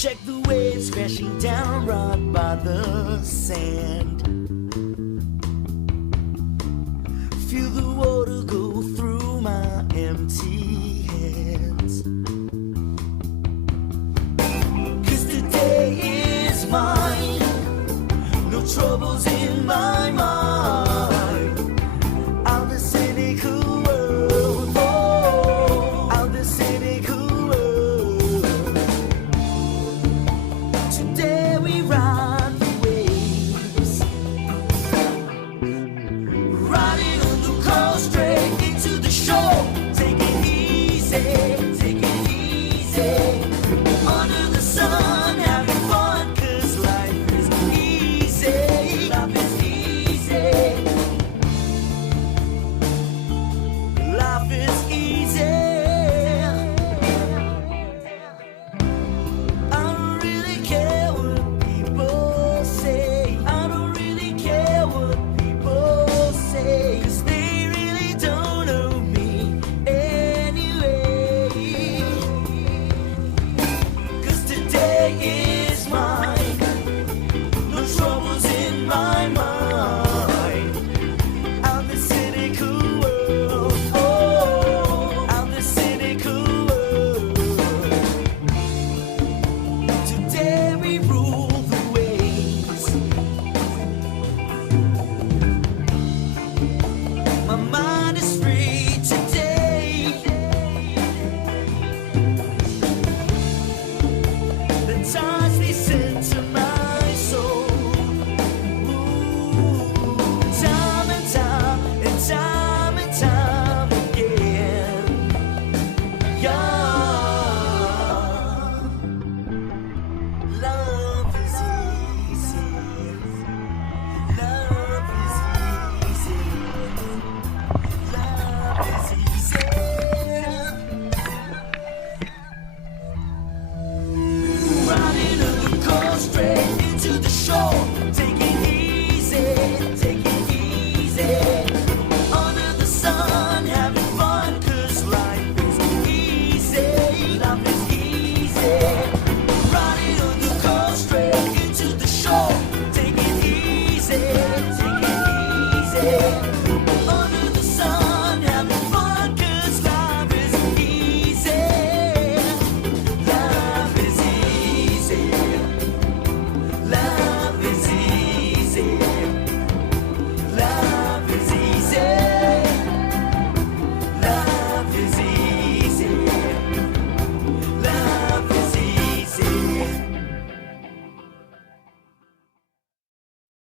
Check the waves crashing down right by the sand. Feel the water go through my empty hands. 'Cause today is mine, no troubles in my mind. Out the cynical world, oh, out the cynical world. Today we ride the waves, riding on the coast straight into the shore. Take it easy, take it easy. Under the sun, having fun, 'cause life is easy, life is easy. Life is easy. I don't really care what people say. I don't really care what people say, 'cause they really don't know me anyway. 'Cause today is mine, no troubles in my mind. Out the cynical world, oh, out the cynical world. Today we rule the waves. My mind is free today. The ties they send to my soul. Ooh, time and time and time and time again. Yeah. Love is easy. Love is easy. Love is easy. Riding on the coast straight